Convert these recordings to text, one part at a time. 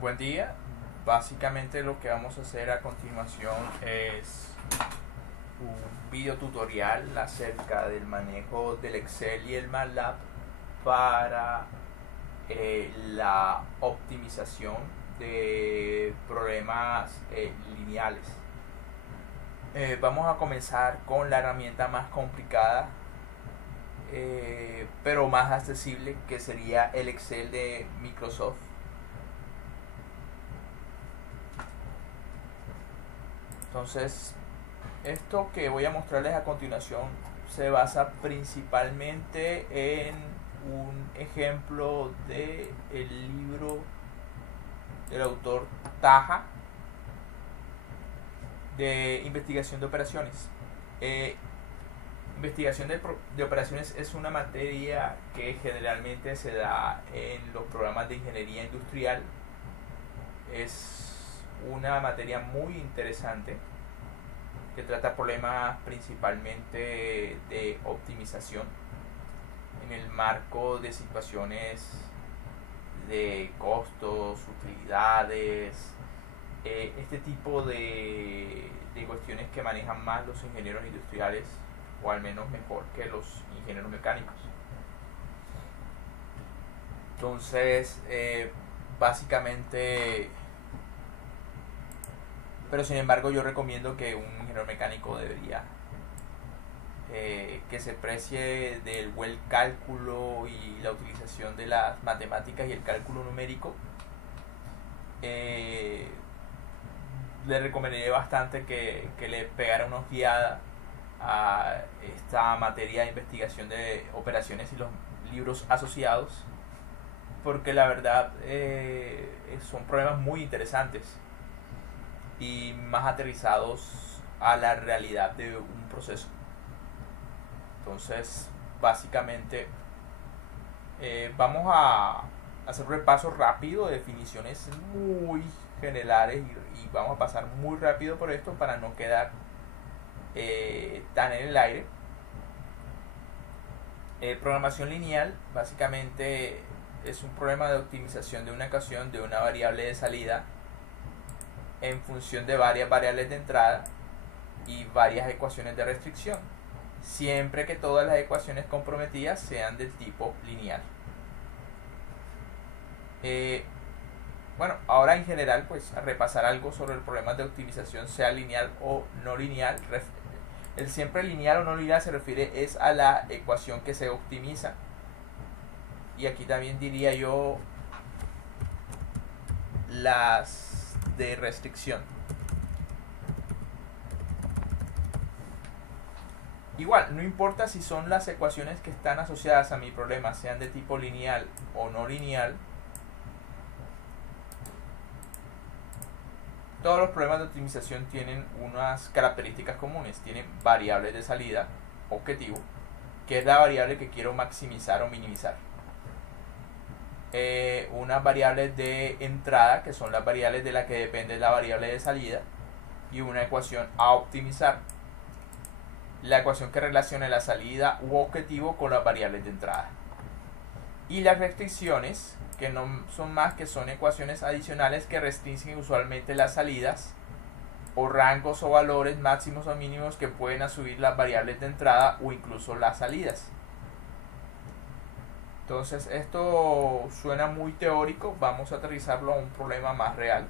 Buen día. Básicamente lo que vamos a hacer a continuación es un video tutorial acerca del manejo del Excel y el MATLAB para la optimización de problemas lineales. Vamos a comenzar con la herramienta más complicada pero más accesible, que sería el Excel de Microsoft. Entonces, esto que voy a mostrarles a continuación se basa principalmente en un ejemplo de el libro del autor Taha de investigación de operaciones. Investigación de operaciones es una materia que generalmente se da en los programas de ingeniería industrial. Es una materia muy interesante que trata problemas principalmente de optimización en el marco de situaciones de costos, utilidades, este tipo de cuestiones que manejan más los ingenieros industriales, o al menos mejor que los ingenieros mecánicos. Entonces, básicamente, pero sin embargo yo recomiendo que un ingeniero mecánico debería que se precie del buen cálculo y la utilización de las matemáticas y el cálculo numérico. Le recomendaría bastante que le pegara una ojeada a esta materia de investigación de operaciones y los libros asociados, porque la verdad son problemas muy interesantes y más aterrizados a la realidad de un proceso. Entonces, básicamente, vamos a hacer un repaso rápido de definiciones muy generales y vamos a pasar muy rápido por esto para no quedar tan en el aire. Programación lineal básicamente es un problema de optimización de una ecuación de una variable de salida en función de varias variables de entrada y varias ecuaciones de restricción, siempre que todas las ecuaciones comprometidas sean del tipo lineal. Bueno, ahora en general, pues a repasar algo sobre el problema de optimización, sea lineal o no lineal. El siempre lineal o no lineal se refiere es a la ecuación que se optimiza. Y aquí también diría yo las de restricción. Igual, no importa si son las ecuaciones que están asociadas a mi problema, sean de tipo lineal o no lineal. Todos los problemas de optimización tienen unas características comunes. Tienen variables de salida, objetivo, que es la variable que quiero maximizar o minimizar. Unas variables de entrada, que son las variables de las que depende la variable de salida. Y una ecuación a optimizar, la ecuación que relaciona la salida u objetivo con las variables de entrada. Y las restricciones, que no son más que son ecuaciones adicionales que restringen usualmente las salidas, o rangos o valores máximos o mínimos que pueden asumir las variables de entrada o incluso las salidas. Entonces esto suena muy teórico, vamos a aterrizarlo a un problema más real.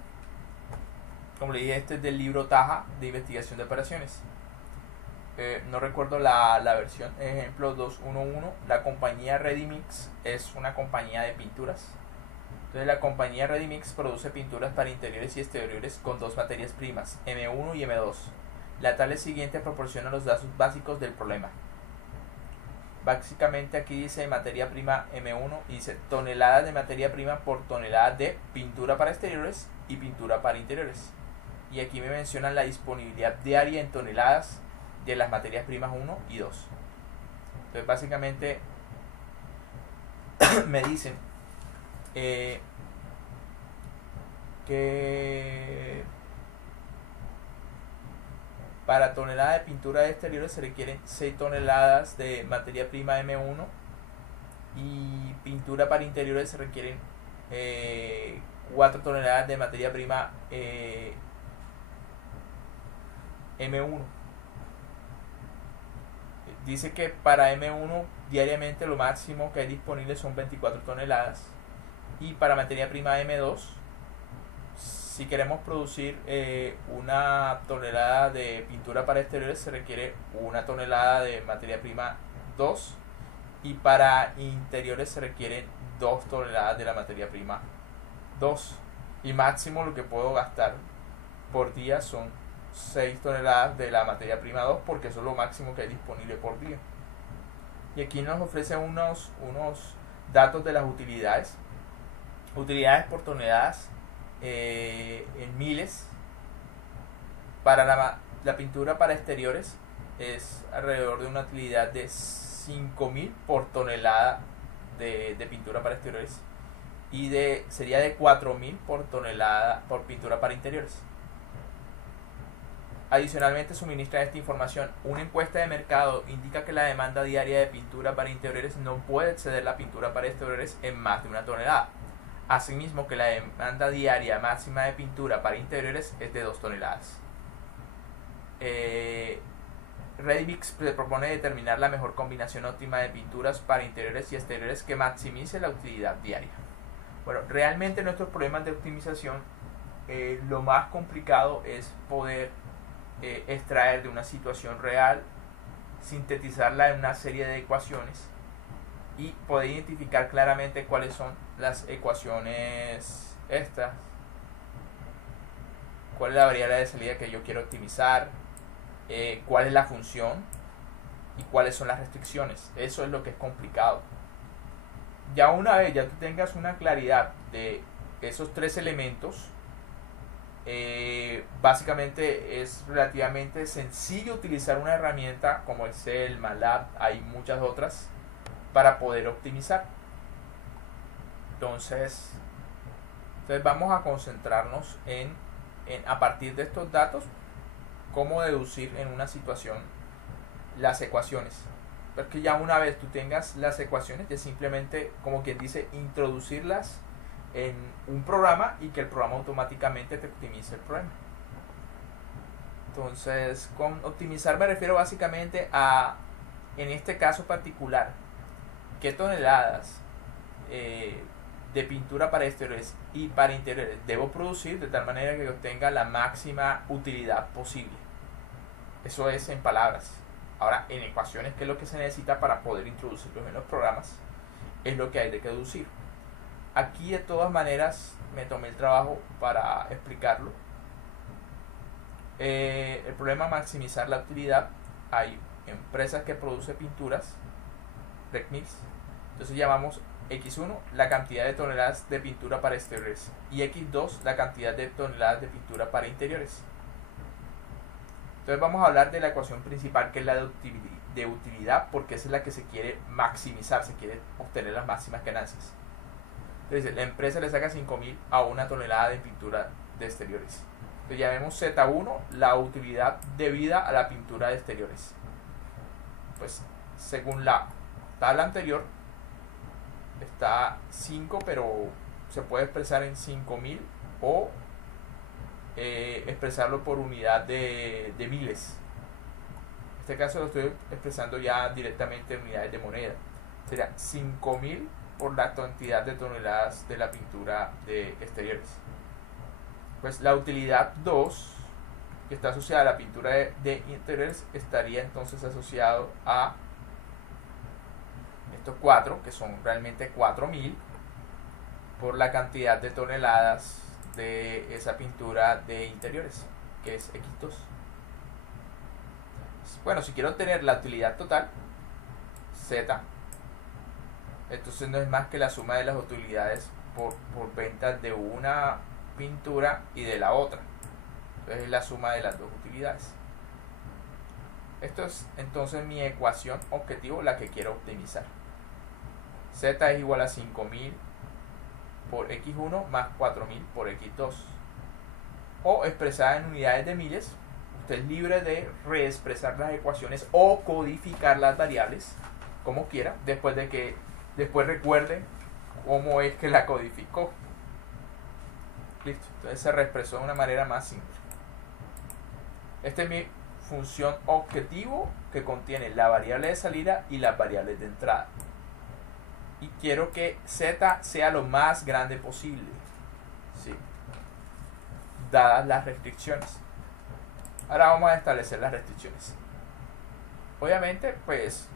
Como le dije, este es del libro Taha de investigación de operaciones. No recuerdo la versión, ejemplo 2.1.1. La compañía Ready-Mix es una compañía de pinturas. Entonces la compañía Ready-Mix produce pinturas para interiores y exteriores con dos materias primas, M1 y M2. La tabla siguiente proporciona los datos básicos del problema. Básicamente aquí dice materia prima M1 y dice toneladas de materia prima por tonelada de pintura para exteriores y pintura para interiores. Y aquí me mencionan la disponibilidad diaria en toneladas de las materias primas 1 y 2. Entonces básicamente me dicen que para tonelada de pintura de exteriores se requieren 6 toneladas de materia prima M1 y pintura para interiores se requieren 4 toneladas de materia prima M1. Dice que para M1 diariamente lo máximo que hay disponible son 24 toneladas. Y para materia prima M2, si queremos producir una tonelada de pintura para exteriores, se requiere una tonelada de materia prima 2. Y para interiores se requieren 2 toneladas de la materia prima 2. Y máximo lo que puedo gastar por día son 6 toneladas de la materia prima 2, porque eso es lo máximo que hay disponible por día. Y aquí nos ofrece unos datos de las utilidades. Utilidades por toneladas en miles. Para la pintura para exteriores es alrededor de una utilidad de 5.000 por tonelada de pintura para exteriores, y sería de 4.000 por tonelada por pintura para interiores. Adicionalmente suministra esta información: una encuesta de mercado indica que la demanda diaria de pintura para interiores no puede exceder la pintura para exteriores en más de una tonelada. Asimismo, que la demanda diaria máxima de pintura para interiores es de 2 toneladas. Redivix se propone determinar la mejor combinación óptima de pinturas para interiores y exteriores que maximice la utilidad diaria. Bueno, realmente nuestros problemas de optimización, lo más complicado es poder extraer de una situación real, sintetizarla en una serie de ecuaciones y poder identificar claramente cuáles son las ecuaciones estas, cuál es la variable de salida que yo quiero optimizar, cuál es la función y cuáles son las restricciones. Eso es lo que es complicado. Ya una vez ya tú tengas una claridad de esos 3 elementos, básicamente es relativamente sencillo utilizar una herramienta como Excel, MATLAB, hay muchas otras para poder optimizar. Entonces vamos a concentrarnos en a partir de estos datos, cómo deducir en una situación las ecuaciones. Porque ya una vez tú tengas las ecuaciones, es simplemente, como quien dice, introducirlas en un programa y que el programa automáticamente te optimice el problema. Entonces, con optimizar me refiero básicamente a, en este caso particular, qué toneladas de pintura para exteriores y para interiores debo producir de tal manera que obtenga la máxima utilidad posible. Eso es en palabras. Ahora, en ecuaciones, ¿qué es lo que se necesita para poder introducirlos en los programas? Es lo que hay de que deducir. Aquí, de todas maneras, me tomé el trabajo para explicarlo. El problema es maximizar la utilidad. Hay empresas que producen pinturas, RECMIX. Entonces llamamos X1 la cantidad de toneladas de pintura para exteriores y X2 la cantidad de toneladas de pintura para interiores. Entonces vamos a hablar de la ecuación principal, que es la de utilidad, porque esa es la que se quiere maximizar, se quiere obtener las máximas ganancias. Entonces la empresa le saca 5.000 a una tonelada de pintura de exteriores. Entonces llamemos Z1 la utilidad debida a la pintura de exteriores. Pues según la tabla anterior está 5, pero se puede expresar en 5.000 o expresarlo por unidad de miles. En este caso lo estoy expresando ya directamente en unidades de moneda. Sería 5.000 por la cantidad de toneladas de la pintura de exteriores. Pues la utilidad 2, que está asociada a la pintura de interiores, estaría entonces asociado a estos 4, que son realmente 4.000 por la cantidad de toneladas de esa pintura de interiores, que es X2. Bueno, si quiero obtener la utilidad total, Z, entonces no es más que la suma de las utilidades por ventas de una pintura y de la otra. Entonces es la suma de las dos utilidades. Esto es entonces mi ecuación objetivo, la que quiero optimizar. Z es igual a 5.000 por X1 más 4.000 por X2. O expresada en unidades de miles. Usted es libre de reexpresar las ecuaciones o codificar las variables como quiera, después recuerde cómo es que la codificó. Listo. Entonces se reexpresó de una manera más simple. Esta es mi función objetivo que contiene la variable de salida y las variables de entrada. Y quiero que z sea lo más grande posible, ¿sí?, dadas las restricciones. Ahora vamos a establecer las restricciones. Obviamente, pues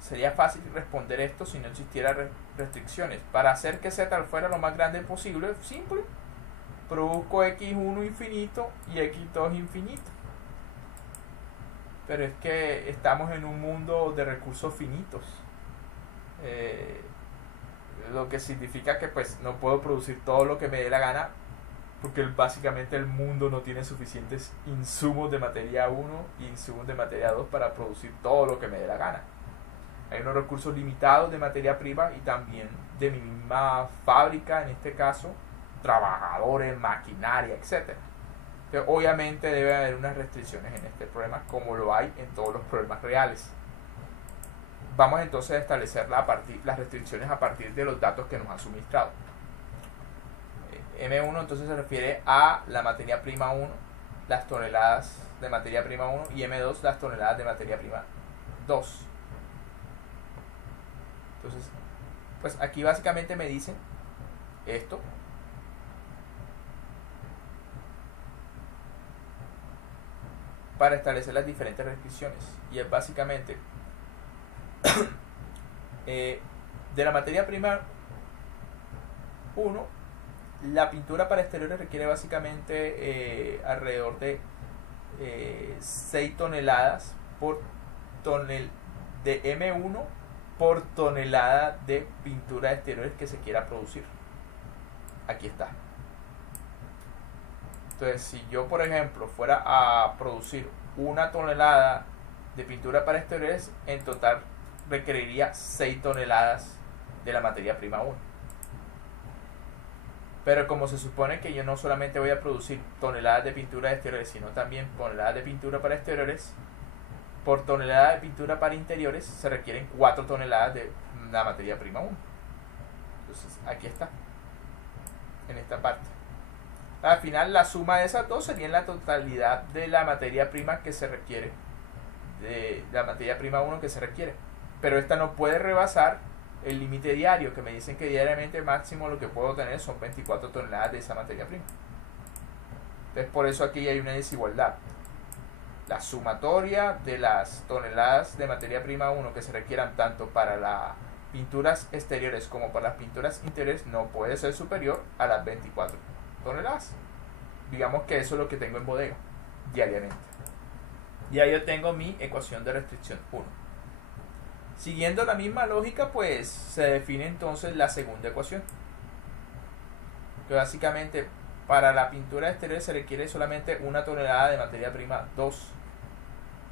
sería fácil responder esto si no existiera restricciones. Para hacer que z fuera lo más grande posible, simple, produzco x1 infinito y x2 infinito. Pero es que estamos en un mundo de recursos finitos, lo que significa que pues no puedo producir todo lo que me dé la gana, porque básicamente el mundo no tiene suficientes insumos de materia 1 y insumos de materia 2 para producir todo lo que me dé la gana. Hay unos recursos limitados de materia prima y también de mi misma fábrica, en este caso, trabajadores, maquinaria, etc. Entonces, obviamente debe haber unas restricciones en este problema, como lo hay en todos los problemas reales. Vamos entonces a establecer las restricciones a partir de los datos que nos han suministrado. M1 entonces se refiere a la materia prima 1, las toneladas de materia prima 1, y M2 las toneladas de materia prima 2. Entonces, pues aquí básicamente me dicen esto. Para establecer las diferentes restricciones. Y es básicamente de la materia prima 1, la pintura para exteriores requiere básicamente alrededor de 6 toneladas de M1 por tonelada de pintura de exteriores que se quiera producir. Aquí está. Entonces, si yo, por ejemplo, fuera a producir 1 tonelada de pintura para exteriores, en total requeriría 6 toneladas de la materia prima 1. Pero como se supone que yo no solamente voy a producir toneladas de pintura de exteriores, sino también toneladas de pintura para exteriores, por tonelada de pintura para interiores se requieren 4 toneladas de la materia prima 1. Entonces, aquí está, en esta parte. Al final, la suma de esas dos sería la totalidad de la materia prima que se requiere, de la materia prima 1 que se requiere. Pero esta no puede rebasar el límite diario, que me dicen que diariamente máximo lo que puedo tener son 24 toneladas de esa materia prima. Entonces, por eso aquí hay una desigualdad. La sumatoria de las toneladas de materia prima 1 que se requieran tanto para las pinturas exteriores como para las pinturas interiores no puede ser superior a las 24 toneladas. Digamos que eso es lo que tengo en bodega diariamente. Y ahí yo tengo mi ecuación de restricción 1. Siguiendo la misma lógica, pues se define entonces la segunda ecuación, que básicamente para la pintura exterior se requiere solamente 1 tonelada de materia prima 2,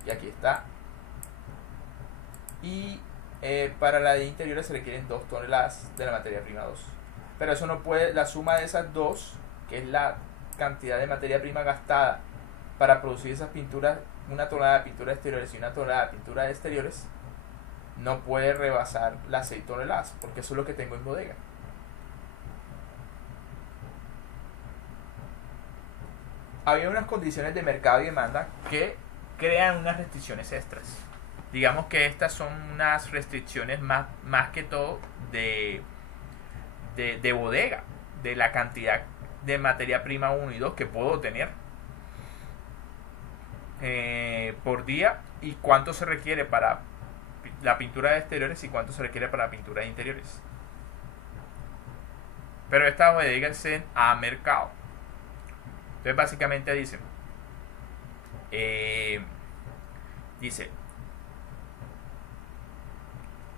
y aquí está. Y para la de interiores se requieren 2 toneladas de la materia prima 2. Pero eso no puede, la suma de esas dos, que es la cantidad de materia prima gastada para producir esas pinturas, 1 tonelada de pintura exteriores y 1 tonelada de pintura de exteriores, no puede rebasar las 6 toneladas, porque eso es lo que tengo en bodega. Había unas condiciones de mercado y demanda que crean unas restricciones extras. Digamos que estas son unas restricciones más que todo de bodega, de la cantidad de materia prima 1 y 2 que puedo tener por día, y cuánto se requiere para la pintura de exteriores y cuánto se requiere para la pintura de interiores. Pero estas obedecen a mercado. Entonces básicamente dice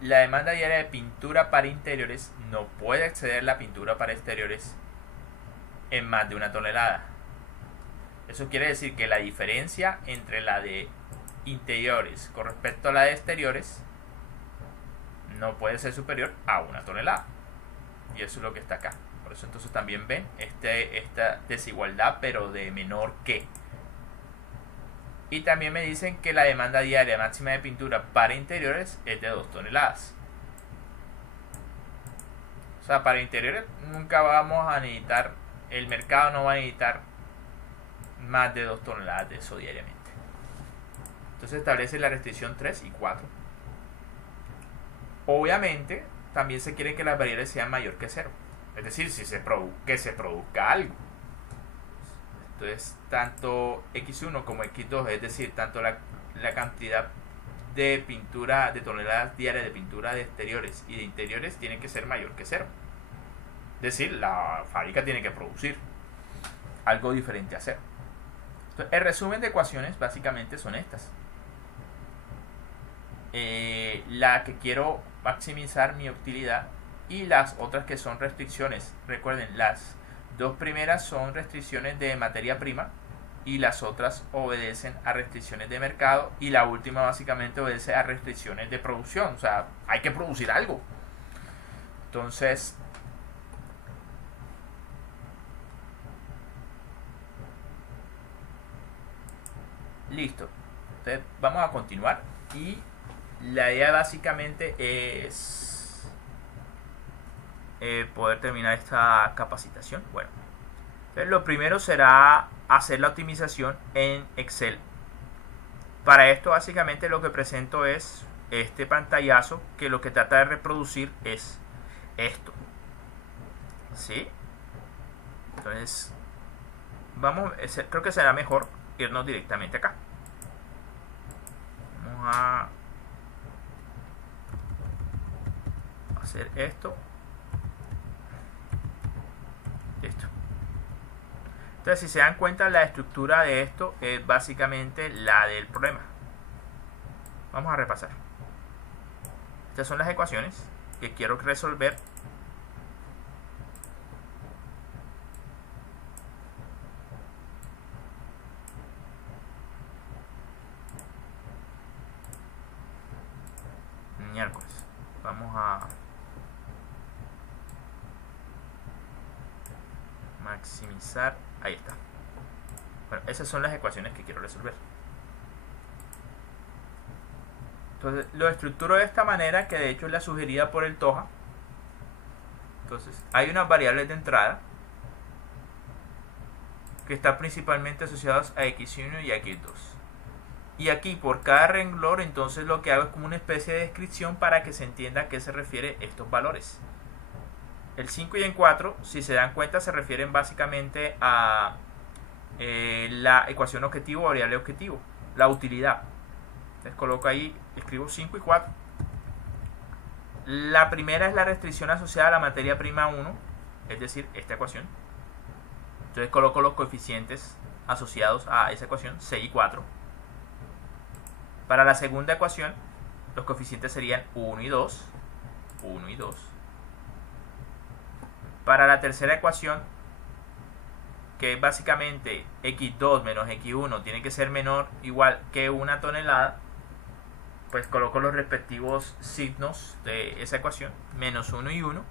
la demanda diaria de pintura para interiores no puede exceder la pintura para exteriores en más de 1 tonelada. Eso quiere decir que la diferencia entre la de interiores con respecto a la de exteriores no puede ser superior a 1 tonelada. Y eso es lo que está acá. Por eso entonces también ven esta desigualdad, pero de menor que. Y también me dicen que la demanda diaria máxima de pintura para interiores es de 2 toneladas. O sea, para interiores nunca vamos a necesitar el mercado no va a necesitar más de 2 toneladas de eso diariamente. Entonces establece la restricción 3 y 4. Obviamente también se quiere que las variables sean mayor que 0. Es decir, que se produzca algo. Entonces tanto x1 como x2, es decir, tanto la cantidad de pintura, de toneladas diarias de pintura de exteriores y de interiores, tiene que ser mayor que 0. Es decir, la fábrica tiene que producir algo diferente a 0. Entonces, el resumen de ecuaciones básicamente son estas. La que quiero maximizar mi utilidad y las otras que son restricciones. Recuerden, las dos primeras son restricciones de materia prima y las otras obedecen a restricciones de mercado, y la última básicamente obedece a restricciones de producción. O sea, hay que producir algo. Entonces, listo. Entonces, vamos a continuar, y la idea básicamente es poder terminar esta capacitación. Bueno, entonces lo primero será hacer la optimización en Excel. Para esto básicamente lo que presento es este pantallazo, que lo que trata de reproducir es esto, ¿sí? Entonces creo que será mejor irnos directamente acá. Vamos a hacer esto. Listo. Entonces, si se dan cuenta, la estructura de esto es básicamente la del problema. Vamos a repasar. Estas son las ecuaciones que quiero resolver. Miércoles. Vamos a maximizar. Ahí está. Bueno, esas son las ecuaciones que quiero resolver. Entonces lo estructuro de esta manera, que de hecho es la sugerida por el TOJA. Entonces hay unas variables de entrada que están principalmente asociadas a x1 y a x2. Y aquí por cada renglón, entonces lo que hago es como una especie de descripción para que se entienda a qué se refiere estos valores. El 5 y el 4, si se dan cuenta, se refieren básicamente a la ecuación objetivo o variable objetivo, la utilidad. Les coloco ahí, escribo 5 y 4. La primera es la restricción asociada a la materia prima 1, es decir, esta ecuación. Entonces coloco los coeficientes asociados a esa ecuación, 6 y 4. Para la segunda ecuación, los coeficientes serían 1 y 2. 1 y 2. Para la tercera ecuación, que es básicamente x2 menos x1 tiene que ser menor o igual que 1 tonelada, pues coloco los respectivos signos de esa ecuación, menos 1 y 1.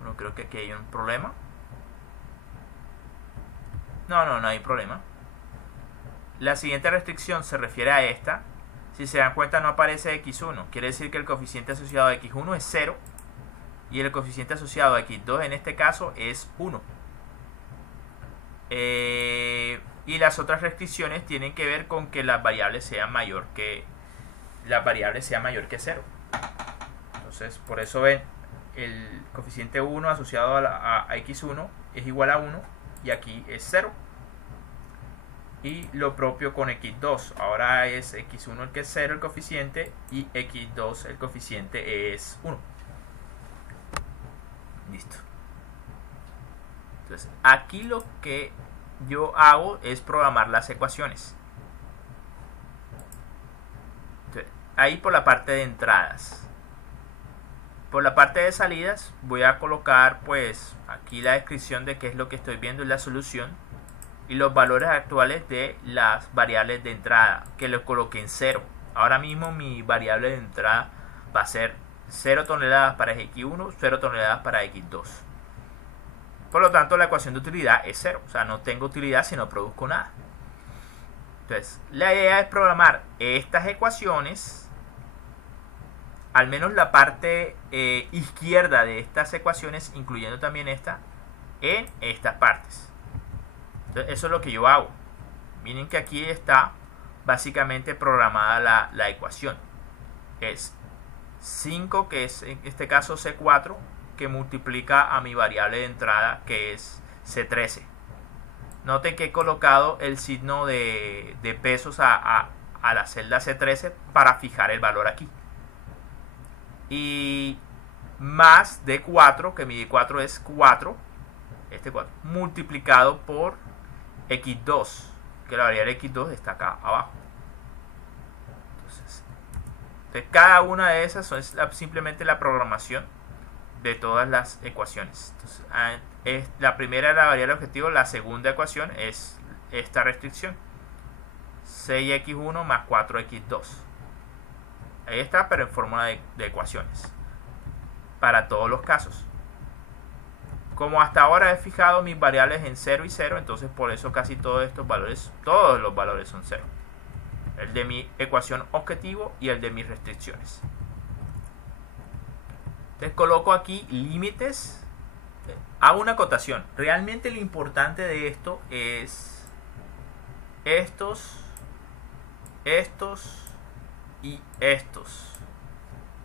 Bueno, creo que aquí hay un problema. No hay problema. La siguiente restricción se refiere a esta. Si se dan cuenta, no aparece x1. Quiere decir que el coeficiente asociado a x1 es 0. Y el coeficiente asociado a x2 en este caso es 1. Y las otras restricciones tienen que ver con que las variables sean mayor que 0. Entonces, por eso ven, el coeficiente 1 asociado a x1 es igual a 1. Y aquí es 0. Y lo propio con x2. Ahora es x1 el que es 0 el coeficiente, y x2 el coeficiente es 1. Listo. Entonces aquí lo que yo hago es programar las ecuaciones. Entonces, ahí por la parte de entradas. Por la parte de salidas voy a colocar pues aquí la descripción de qué es lo que estoy viendo en la solución y los valores actuales de las variables de entrada, que los coloqué en 0. Ahora mismo mi variable de entrada va a ser 0 toneladas para x1, 0 toneladas para x2. Por lo tanto, la ecuación de utilidad es 0. O sea, no tengo utilidad si no produzco nada. Entonces, la idea es programar estas ecuaciones, al menos la parte izquierda de estas ecuaciones, incluyendo también esta, en estas partes. Entonces, eso es lo que yo hago. Miren que aquí está básicamente programada la ecuación. Es 5, que es en este caso C4, que multiplica a mi variable de entrada, que es C13. Noten que he colocado el signo de pesos a la celda C13 para fijar el valor aquí. Y más D4, que mi D4 es 4, este 4, multiplicado por X2, que la variable X2 está acá abajo. Entonces cada una de esas es simplemente la programación de todas las ecuaciones. Entonces, la primera es la variable objetivo, la segunda ecuación es esta restricción, 6x1 más 4x2. Ahí está, pero en fórmula de ecuaciones para todos los casos. Como hasta ahora he fijado mis variables en 0 y 0, entonces por eso casi todos los valores son 0. El de mi ecuación objetivo y el de mis restricciones. Entonces coloco aquí límites. Hago una acotación. Realmente lo importante de esto es estos y estos.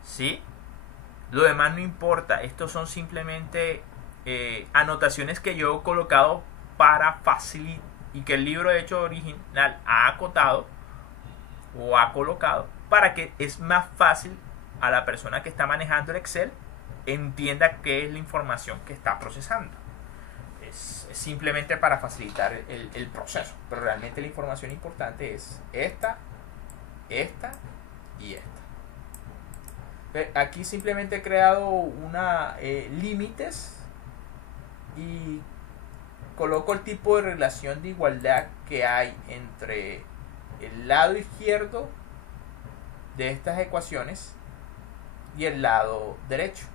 ¿Sí? Lo demás no importa. Estos son simplemente anotaciones que yo he colocado para facilitar, y que el libro de hecho original ha acotado o ha colocado para que es más fácil a la persona que está manejando el Excel entienda qué es la información que está procesando. Es simplemente para facilitar el proceso, pero realmente la información importante es esta y esta. Aquí simplemente he creado una límites y coloco el tipo de relación de igualdad que hay entre el lado izquierdo de estas ecuaciones y el lado derecho.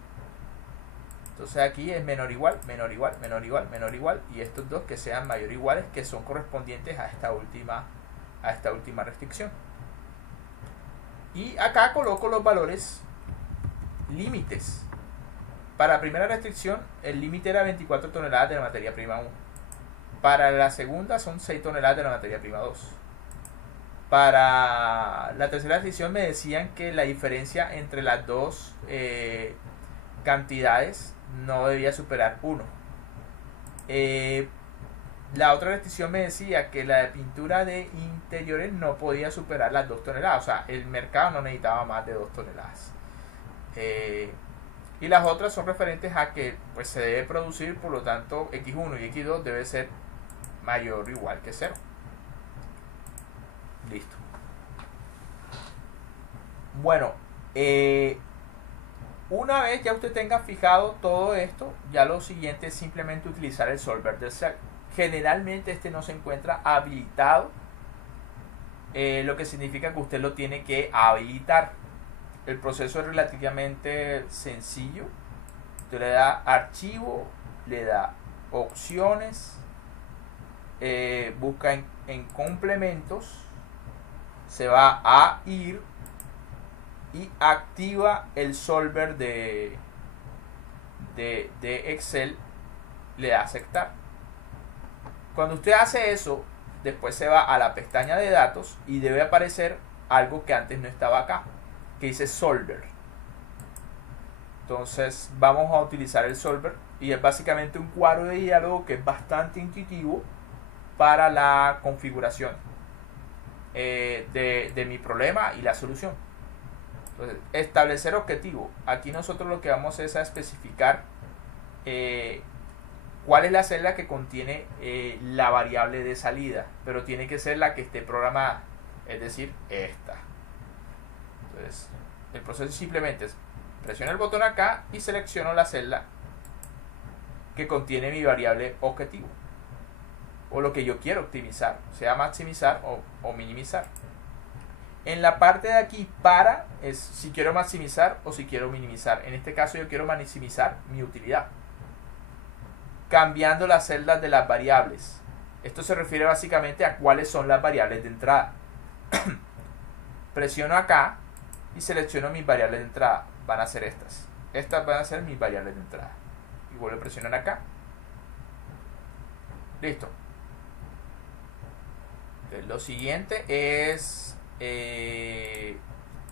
Entonces aquí es menor igual, menor igual, menor igual, menor igual, y estos dos que sean mayor o iguales, que son correspondientes a esta última restricción. Y acá coloco los valores límites. Para la primera restricción el límite era 24 toneladas de la materia prima 1. Para la segunda son 6 toneladas de la materia prima 2. Para la tercera restricción me decían que la diferencia entre las dos cantidades no debía superar 1. La otra restricción me decía que la de pintura de interiores no podía superar las 2 toneladas. O sea, el mercado no necesitaba más de 2 toneladas. Y las otras son referentes a que pues se debe producir, por lo tanto X1 y X2 debe ser mayor o igual que 0. Listo. Bueno, una vez ya usted tenga fijado todo esto, ya lo siguiente es simplemente utilizar el solver de Excel. Generalmente este no se encuentra habilitado, lo que significa que usted lo tiene que habilitar. El proceso es relativamente sencillo. Usted le da archivo, le da opciones, busca en complementos, se va a ir y activa el solver de Excel, le da aceptar. Cuando usted hace eso, después se va a la pestaña de datos y debe aparecer algo que antes no estaba acá, que dice solver. Entonces vamos a utilizar el solver y es básicamente un cuadro de diálogo que es bastante intuitivo para la configuración de mi problema y la solución. Entonces, establecer objetivo. Aquí nosotros lo que vamos es a especificar cuál es la celda que contiene la variable de salida, pero tiene que ser la que esté programada, es decir, esta. Entonces, el proceso simplemente es presiono el botón acá y selecciono la celda que contiene mi variable objetivo o lo que yo quiero optimizar, sea maximizar o minimizar. En la parte de aquí para es si quiero maximizar o si quiero minimizar. En este caso yo quiero maximizar mi utilidad, cambiando las celdas de las variables. Esto se refiere básicamente a cuáles son las variables de entrada. Presiono acá y selecciono mis variables de entrada. Van a ser estas. Estas van a ser mis variables de entrada. Y vuelvo a presionar acá. Listo. Entonces, lo siguiente es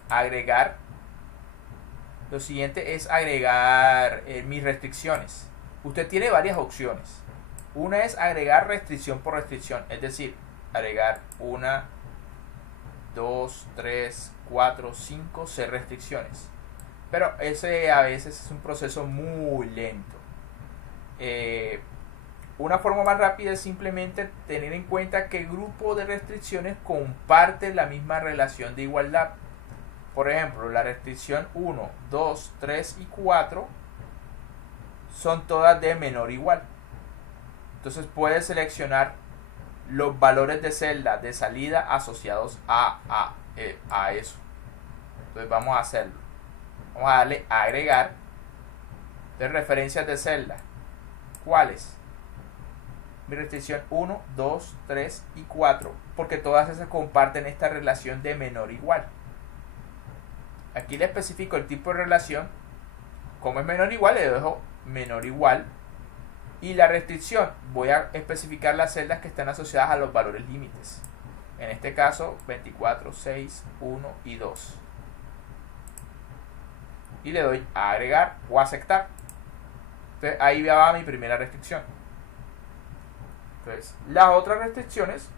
agregar. Lo siguiente es agregar mis restricciones. Usted tiene varias opciones. Una es agregar restricción por restricción, es decir, agregar 1, 2, 3, 4, 5, 6 restricciones. Pero ese a veces es un proceso muy lento. Una forma más rápida es simplemente tener en cuenta que el grupo de restricciones comparte la misma relación de igualdad. Por ejemplo, la restricción 1, 2, 3 y 4 son todas de menor o igual. Entonces puedes seleccionar los valores de celda de salida asociados a eso. Entonces vamos a hacerlo. Vamos a darle a agregar de referencias de celda. ¿Cuáles? Mi restricción 1, 2, 3 y 4. Porque todas esas comparten esta relación de menor o igual. Aquí le especifico el tipo de relación. Como es menor o igual, le dejo menor o igual. Y la restricción, voy a especificar las celdas que están asociadas a los valores límites. En este caso, 24, 6, 1 y 2. Y le doy a agregar o aceptar. Entonces ahí va mi primera restricción. Entonces, las otras restricciones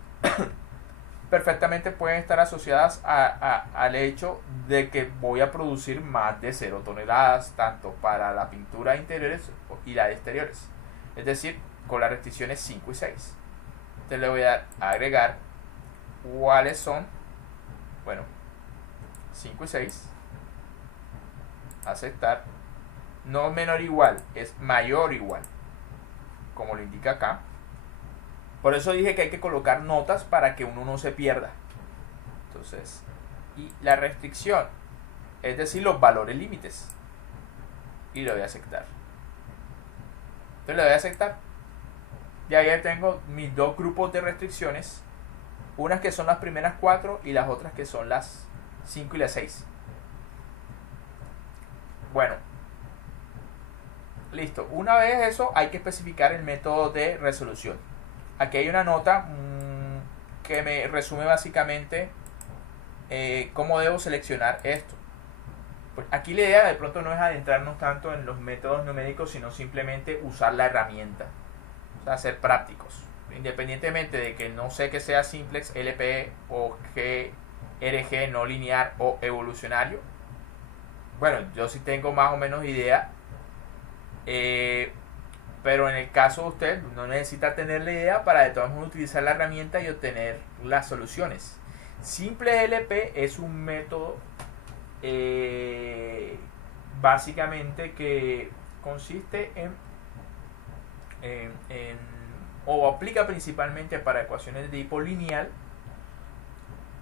perfectamente pueden estar asociadas al hecho de que voy a producir más de 0 toneladas, tanto para la pintura de interiores y la de exteriores. Es decir, con las restricciones 5 y 6. Entonces le voy a dar a agregar cuáles son. Bueno, 5 y 6. Aceptar. No menor o igual, es mayor o igual, como lo indica acá. Por eso dije que hay que colocar notas para que uno no se pierda. Entonces, y la restricción, es decir, los valores límites. Y lo voy a aceptar. Entonces le doy a aceptar. Ya tengo mis dos grupos de restricciones. Unas que son las primeras 4 y las otras que son las 5 y las 6. Bueno. Listo. Una vez eso, hay que especificar el método de resolución. Aquí hay una nota que me resume básicamente cómo debo seleccionar esto. Pues aquí la idea de pronto no es adentrarnos tanto en los métodos numéricos, sino simplemente usar la herramienta. O sea, ser prácticos. Independientemente de que no sé que sea simplex, LP o GRG no lineal o evolucionario. Bueno, yo sí tengo más o menos idea. Pero en el caso de usted no necesita tener la idea para de todas maneras utilizar la herramienta y obtener las soluciones. Simple LP es un método básicamente que consiste o aplica principalmente para ecuaciones de tipo lineal,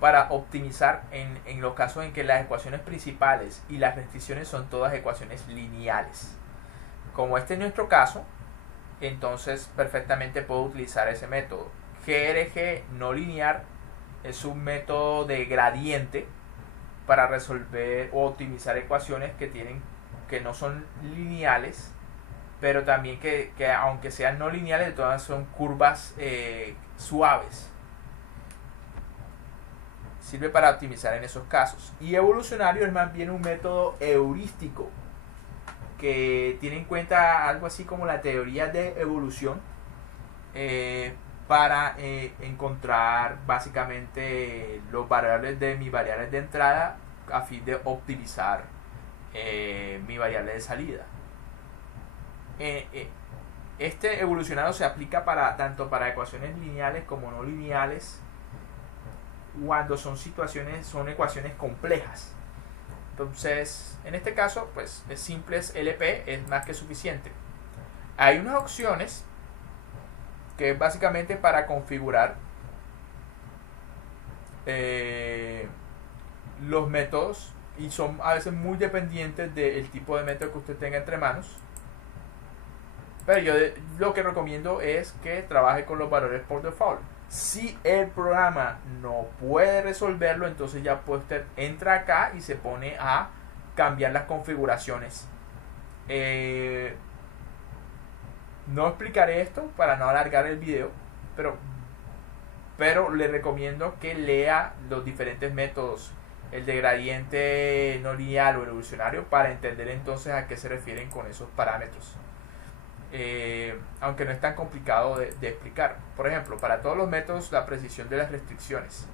para optimizar en los casos en que las ecuaciones principales y las restricciones son todas ecuaciones lineales. Como este es nuestro caso, entonces perfectamente puedo utilizar ese método. GRG no lineal es un método de gradiente para resolver o optimizar ecuaciones que no son lineales, pero también que aunque sean no lineales, todas son curvas suaves. Sirve para optimizar en esos casos. Y evolucionario es más bien un método heurístico que tiene en cuenta algo así como la teoría de evolución para encontrar básicamente los variables de mis variables de entrada a fin de optimizar mi variable de salida. Este evolucionario se aplica tanto para ecuaciones lineales como no lineales cuando son ecuaciones complejas. Entonces, en este caso, pues es simples LP es más que suficiente. Hay unas opciones que es básicamente para configurar los métodos y son a veces muy dependientes del tipo de método que usted tenga entre manos. Pero yo lo que recomiendo es que trabaje con los valores por default. Si el programa no puede resolverlo, entonces ya usted entra acá y se pone a cambiar las configuraciones. No explicaré esto para no alargar el video, pero le recomiendo que lea los diferentes métodos, el de gradiente no lineal o el evolucionario, para entender entonces a qué se refieren con esos parámetros. Aunque no es tan complicado de explicar. Por ejemplo, para todos los métodos, la precisión de las restricciones.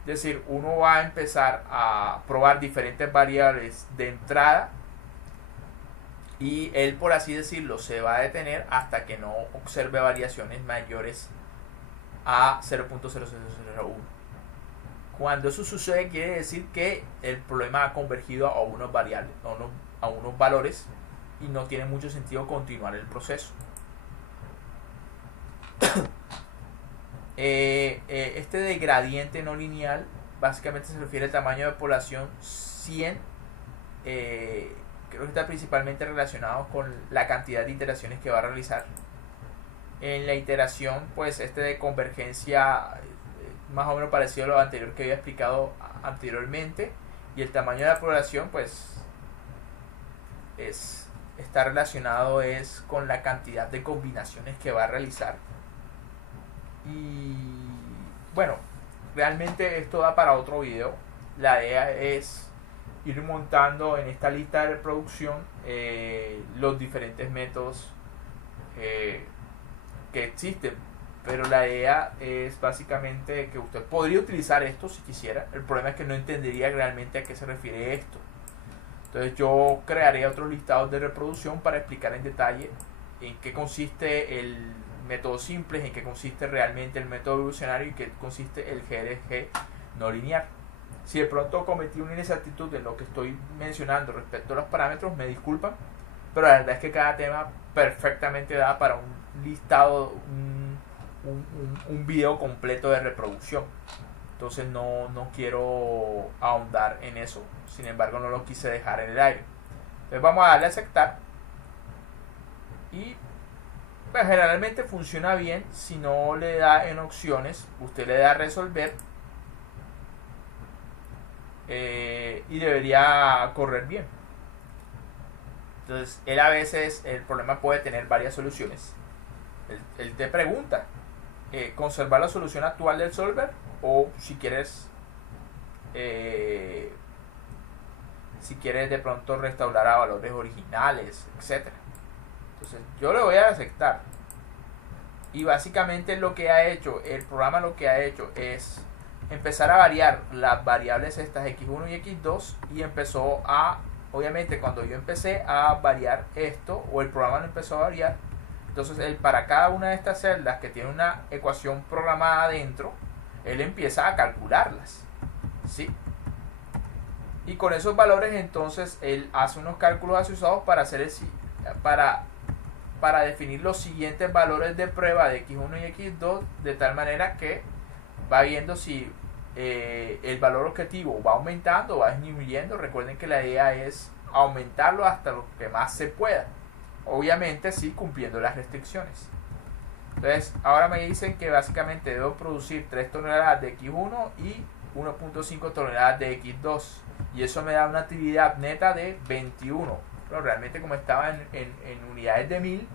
Es decir, uno va a empezar a probar diferentes variables de entrada y él, por así decirlo, se va a detener hasta que no observe variaciones mayores a 0.0001. Cuando eso sucede, quiere decir que el problema ha convergido a unos variables, a unos valores, y no tiene mucho sentido continuar el proceso. Este de gradiente no lineal básicamente se refiere al tamaño de población 100. Creo que está principalmente relacionado con la cantidad de iteraciones que va a realizar. En la iteración, pues este de convergencia más o menos parecido a lo anterior que había explicado anteriormente, y el tamaño de la población pues está relacionado con la cantidad de combinaciones que va a realizar. Y bueno, realmente esto da para otro video. La idea es ir montando en esta lista de reproducción los diferentes métodos que existen, pero la idea es básicamente que usted podría utilizar esto si quisiera. El problema es que no entendería realmente a qué se refiere esto. Entonces yo crearé otros listados de reproducción para explicar en detalle en qué consiste el método simple, en qué consiste realmente el método evolucionario y qué consiste el GDG no lineal. Si de pronto cometí una inexactitud en lo que estoy mencionando respecto a los parámetros, me disculpan, pero la verdad es que cada tema perfectamente da para un listado, un video completo de reproducción. Entonces no quiero ahondar en eso, sin embargo no lo quise dejar en el aire. Entonces vamos a darle a aceptar y pues generalmente funciona bien. Si no le da en opciones, usted le da a resolver y debería correr bien. Entonces él a veces, el problema puede tener varias soluciones. Él te pregunta conservar la solución actual del solver, o si quieres de pronto restaurar a valores originales, etcétera. Entonces yo le voy a aceptar, y básicamente lo que ha hecho el programa, lo que ha hecho es empezar a variar las variables estas x1 y x2, y empezó a, obviamente cuando yo empecé a variar esto, o el programa lo empezó a variar, entonces él, para cada una de estas celdas que tiene una ecuación programada adentro, él empieza a calcularlas, ¿sí? Y con esos valores entonces él hace unos cálculos asociados para hacer para definir los siguientes valores de prueba de x1 y x2, de tal manera que va viendo si el valor objetivo va aumentando o va disminuyendo. Recuerden que la idea es aumentarlo hasta lo que más se pueda, obviamente sí cumpliendo las restricciones. Entonces ahora me dicen que básicamente debo producir 3 toneladas de x1 y 1.5 toneladas de x2, y eso me da una actividad neta de 21. Pero realmente, como estaba en unidades de 1000,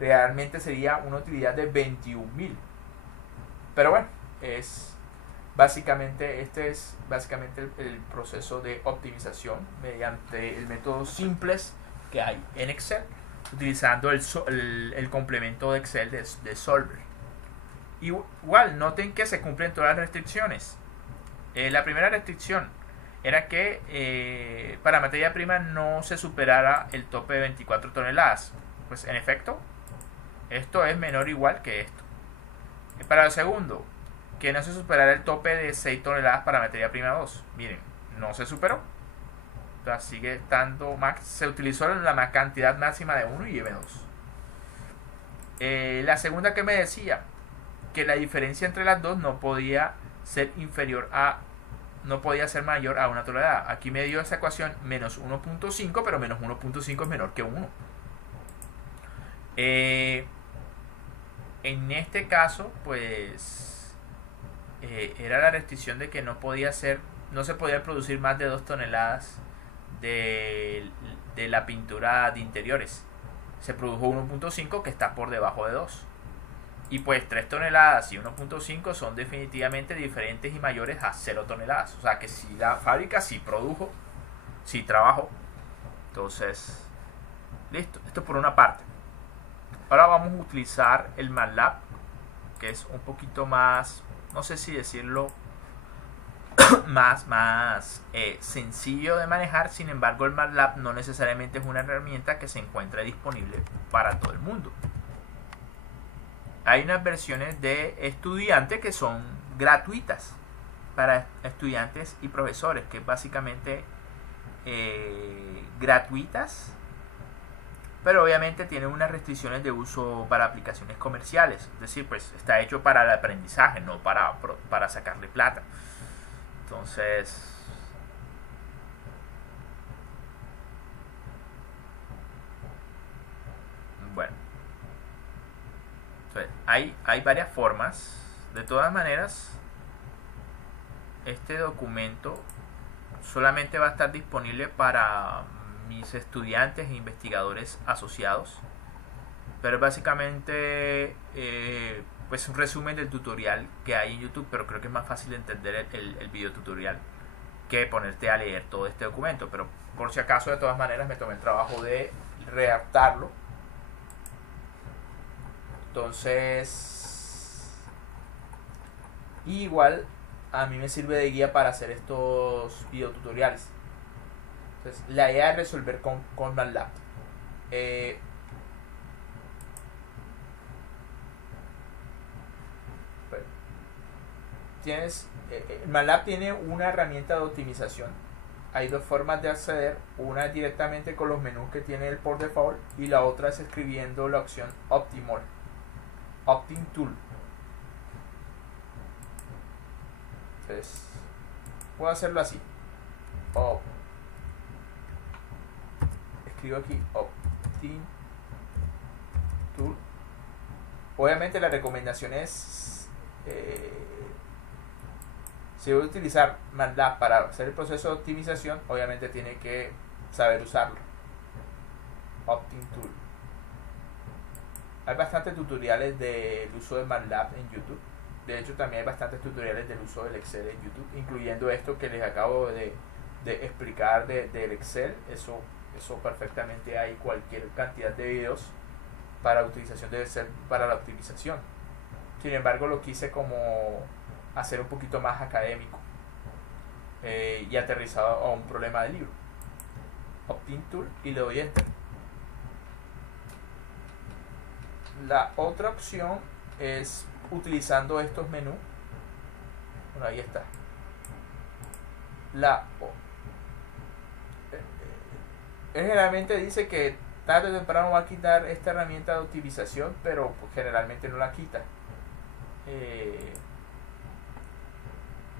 realmente sería una utilidad de 21.000. Pero bueno, este es básicamente el proceso de optimización mediante el método simples que hay en Excel, utilizando el complemento de Excel de Solver. Igual, noten que se cumplen todas las restricciones. La primera restricción era que para materia prima no se superara el tope de 24 toneladas. Pues en efecto, esto es menor o igual que esto. Para el segundo, que no se superara el tope de 6 toneladas para materia prima 2. Miren, no se superó. O sea, sigue estando se utilizó la cantidad máxima de 1 y M2. La segunda, que me decía que la diferencia entre las dos no podía ser mayor a 1 tonelada. Aquí me dio esa ecuación menos 1.5, pero menos 1.5 es menor que 1. Eh, en este caso, pues era la restricción de que no se podía producir más de 2 toneladas de la pintura de interiores. Se produjo 1.5 que está por debajo de 2. Y pues 3 toneladas y 1.5 son definitivamente diferentes y mayores a 0 toneladas. O sea que si la fábrica sí produjo, sí trabajó. Entonces, listo. Esto por una parte. Ahora vamos a utilizar el MATLAB, que es un poquito más, no sé si decirlo, más sencillo de manejar. Sin embargo, el MATLAB no necesariamente es una herramienta que se encuentre disponible para todo el mundo. Hay unas versiones de estudiante que son gratuitas para estudiantes y profesores, que es básicamente gratuitas, pero obviamente tiene unas restricciones de uso para aplicaciones comerciales. Es decir, pues está hecho para el aprendizaje, no para sacarle plata. Entonces, bueno, entonces, hay varias formas. De todas maneras, este documento solamente va a estar disponible para mis estudiantes e investigadores asociados, pero básicamente pues un resumen del tutorial que hay en YouTube, pero creo que es más fácil de entender el video tutorial que ponerte a leer todo este documento. Pero por si acaso, de todas maneras, me tomé el trabajo de redactarlo. Entonces, igual a mí me sirve de guía para hacer estos videotutoriales. Entonces, la idea es resolver con MATLAB. Bueno, MATLAB tiene una herramienta de optimización. Hay dos formas de acceder. Una es directamente con los menús que tiene el por default, y la otra es escribiendo la opción Optim Tool. Entonces, puedo hacerlo así. Escribo aquí Optim Tool. Obviamente la recomendación es si voy a utilizar MATLAB para hacer el proceso de optimización, obviamente tiene que saber usarlo. Optim Tool. Hay bastantes tutoriales del uso de MATLAB en YouTube. De hecho, también hay bastantes tutoriales del uso del Excel en YouTube, incluyendo esto que les acabo de explicar del Excel. Eso perfectamente hay cualquier cantidad de videos para utilización de Excel para la optimización. Sin embargo, lo quise como hacer un poquito más académico y aterrizado a un problema de libro. Optim Tool y le doy Enter. La otra opción es utilizando estos menús. Bueno, ahí está. Generalmente dice que tarde o temprano va a quitar esta herramienta de optimización, pero pues, generalmente no la quita.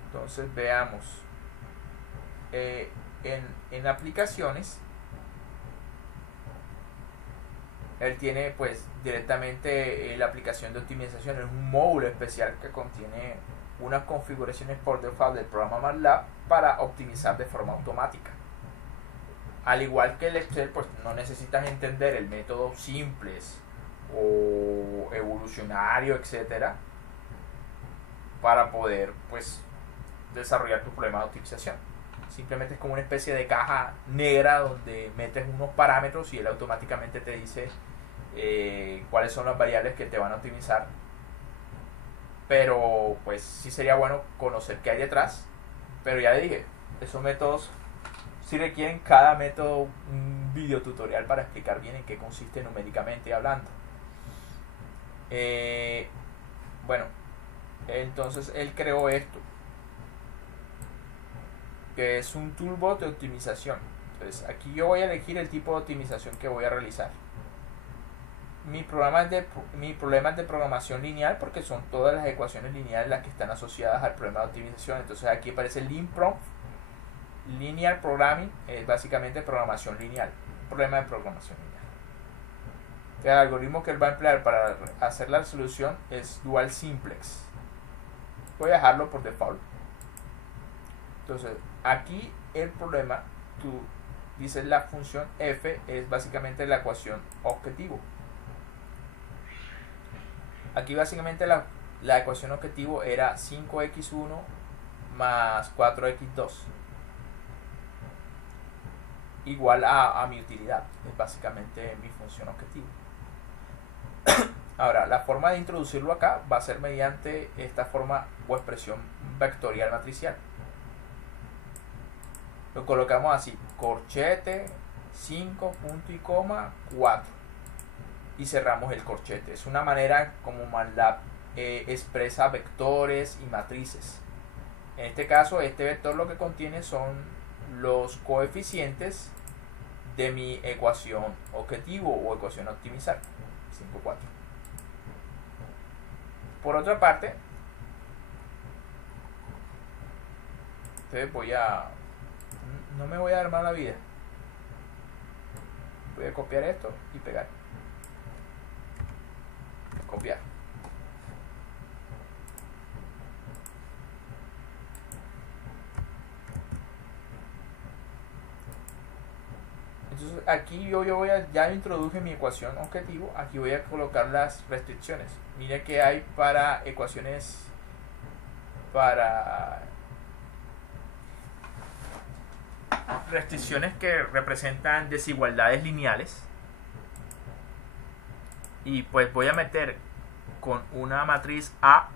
Entonces veamos. En aplicaciones, él tiene pues directamente la aplicación de optimización. Es un módulo especial que contiene unas configuraciones por default del programa MATLAB para optimizar de forma automática. Al igual que el Excel, pues no necesitas entender el método simples o evolucionario, etcétera, para poder pues desarrollar tu problema de optimización. Simplemente es como una especie de caja negra donde metes unos parámetros y él automáticamente te dice cuáles son las variables que te van a optimizar. Pero pues sí sería bueno conocer qué hay detrás. Pero ya le dije, esos métodos sí requieren cada método un video tutorial para explicar bien en qué consiste numéricamente hablando. Bueno, entonces él creó esto, que es un toolbot de optimización. Entonces aquí yo voy a elegir el tipo de optimización que voy a realizar. Mi problema es de programación lineal, porque son todas las ecuaciones lineales las que están asociadas al problema de optimización. Entonces aquí aparece LinPrompt. Linear Programming es básicamente programación lineal, un problema de programación lineal. El algoritmo que él va a emplear para hacer la resolución es dual simplex. Voy a dejarlo por default. Entonces, aquí el problema, tú dices la función f es básicamente la ecuación objetivo. Aquí básicamente la ecuación objetivo era 5x1 más 4x2 igual a mi utilidad. Es básicamente mi función objetivo. Ahora, la forma de introducirlo acá va a ser mediante esta forma o expresión vectorial matricial. Lo colocamos así: corchete 5 punto y coma 4 y cerramos el corchete. Es una manera como MATLAB expresa vectores y matrices. En este caso, este vector lo que contiene son los coeficientes de mi ecuación objetivo o ecuación a optimizar, 5, 4. Por otra parte, entonces no me voy a dar mala vida. Voy a copiar esto y pegar. Copiar. Entonces aquí yo ya introduje mi ecuación objetivo. Aquí voy a colocar las restricciones. Mire que hay para ecuaciones, para restricciones que representan desigualdades lineales. Y pues voy a meter con una matriz A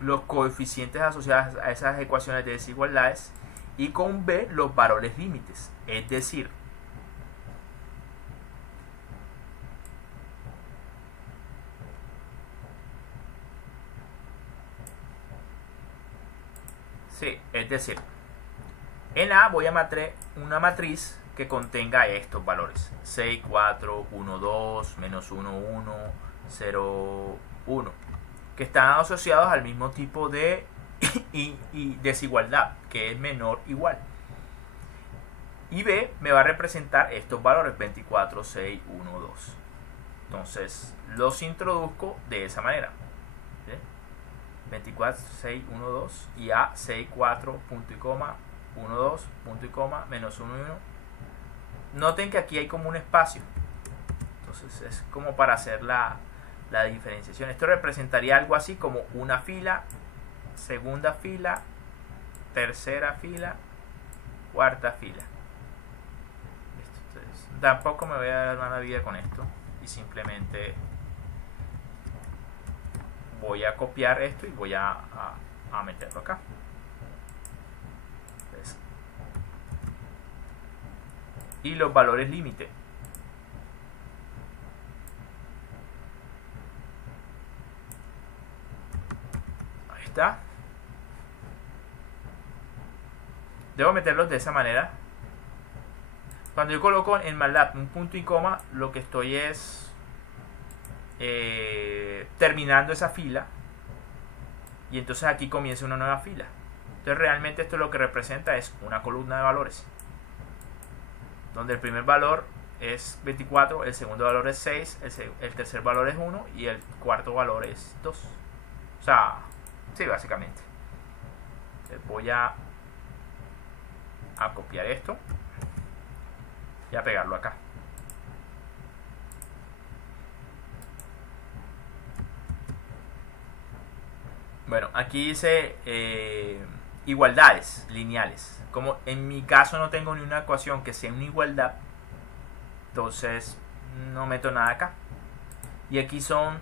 los coeficientes asociados a esas ecuaciones de desigualdades y con B los valores límites. Es decir, en A voy a meter una matriz que contenga estos valores: 6, 4, 1, 2, menos 1, 1, 0, 1, que están asociados al mismo tipo de y desigualdad, que es menor o igual. Y B me va a representar estos valores: 24, 6, 1, 2. Entonces los introduzco de esa manera: 24, 6, 1, 2 y A 6, 4, punto y coma, 1, 2, punto y coma, menos 1, 1. Noten que aquí hay como un espacio. Entonces es como para hacer la diferenciación. Esto representaría algo así como una fila, segunda fila, tercera fila, cuarta fila. Entonces, tampoco me voy a dar una vida con esto y simplemente voy a copiar esto y voy a meterlo acá. Entonces, y los valores límite. Ahí está. Debo meterlos de esa manera. Cuando yo coloco en MATLAB un punto y coma, lo que estoy es terminando esa fila, y entonces aquí comienza una nueva fila. Entonces realmente esto lo que representa es una columna de valores, donde el primer valor es 24, el segundo valor es 6, el tercer valor es 1 y el cuarto valor es 2. O sea, sí, básicamente. Entonces voy a copiar esto y a pegarlo acá. Bueno, aquí dice igualdades lineales. Como en mi caso no tengo ni una ecuación que sea una igualdad, entonces no meto nada acá. Y aquí son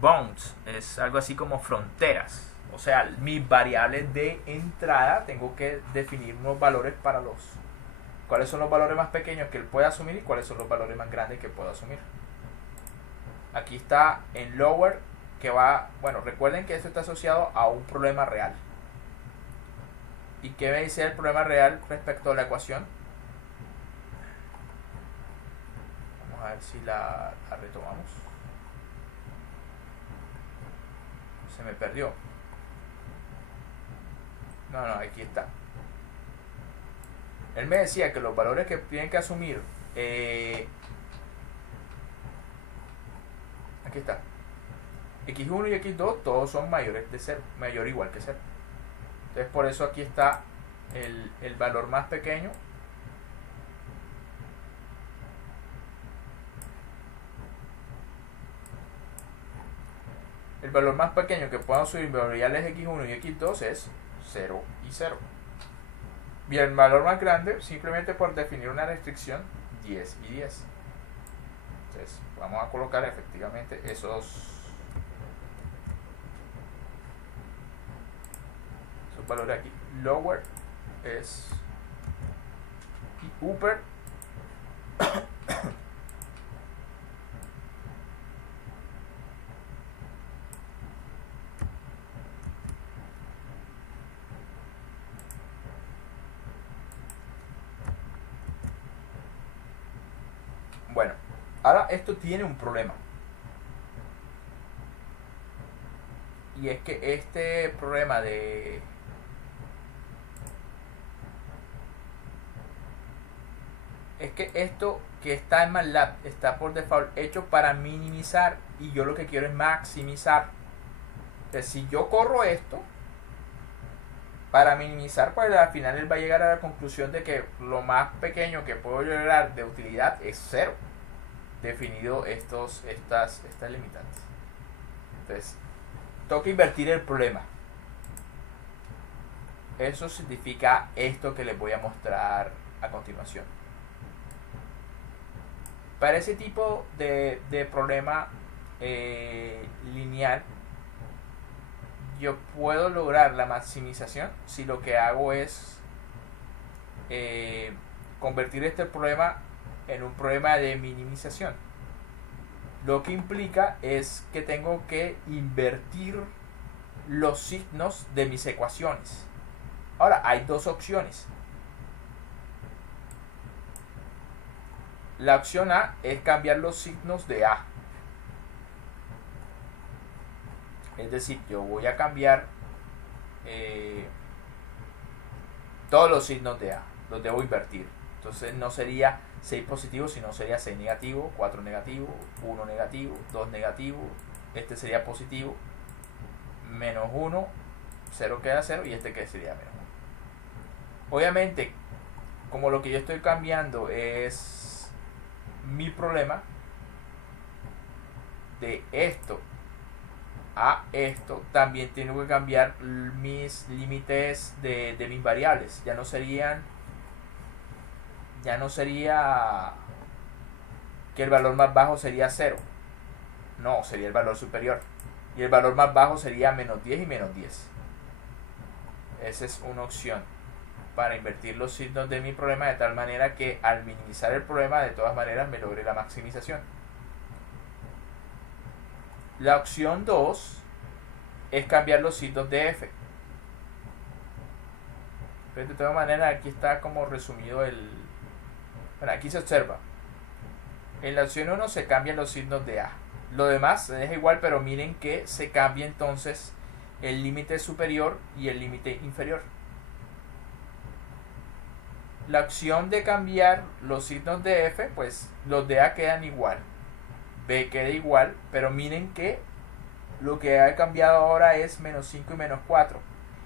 bounds, es algo así como fronteras. O sea, mis variables de entrada tengo que definir unos valores para cuáles son los valores más pequeños que él puede asumir y cuáles son los valores más grandes que puedo asumir. Aquí está en lower, que va, bueno, recuerden que esto está asociado a un problema real. ¿Y qué me dice el problema real respecto a la ecuación? Vamos a ver si la retomamos. Se me perdió. No, aquí está. Él me decía que los valores que tienen que asumir aquí está. X1 y X2 todos son mayores de 0, mayor o igual que 0. Entonces por eso aquí está el valor más pequeño. El valor más pequeño que puedan subir variables X1 y X2 es 0 y 0. Y el valor más grande, simplemente por definir una restricción, 10 y 10. Entonces vamos a colocar efectivamente esos valores aquí. Lower es y upper bueno, ahora esto tiene un problema, y es que este problema es que esto que está en MATLAB está por default hecho para minimizar, y yo lo que quiero es maximizar. Entonces, si yo corro esto para minimizar, pues al final él va a llegar a la conclusión de que lo más pequeño que puedo lograr de utilidad es 0, definido estas limitantes. Entonces toca invertir el problema. Eso significa esto que les voy a mostrar a continuación. Para ese tipo de problema lineal, yo puedo lograr la maximización si lo que hago es convertir este problema en un problema de minimización. Lo que implica es que tengo que invertir los signos de mis ecuaciones. Ahora, hay dos opciones. La opción A es cambiar los signos de A. Es decir, yo voy a cambiar todos los signos de A. Los debo invertir. Entonces no sería 6 positivo, sino sería 6 negativo, 4 negativo, 1 negativo, 2 negativo. Este sería positivo, menos 1, 0 queda 0 y este que sería menos 1. Obviamente, como lo que yo estoy cambiando es mi problema de esto a esto, también tengo que cambiar mis límites de mis variables. Ya no sería que el valor más bajo sería 0, no, sería el valor superior, y el valor más bajo sería menos 10 y menos 10. Esa es una opción para invertir los signos de mi problema de tal manera que al minimizar el problema de todas maneras me logre la maximización. La opción 2 es cambiar los signos de f. Pero de todas maneras aquí está como resumido bueno, aquí se observa. En la opción 1 se cambian los signos de a. Lo demás se deja igual, pero miren que se cambia entonces el límite superior y el límite inferior. La opción de cambiar los signos de f, pues los de a quedan igual, b queda igual, pero miren que lo que ha cambiado ahora es menos 5 y menos 4,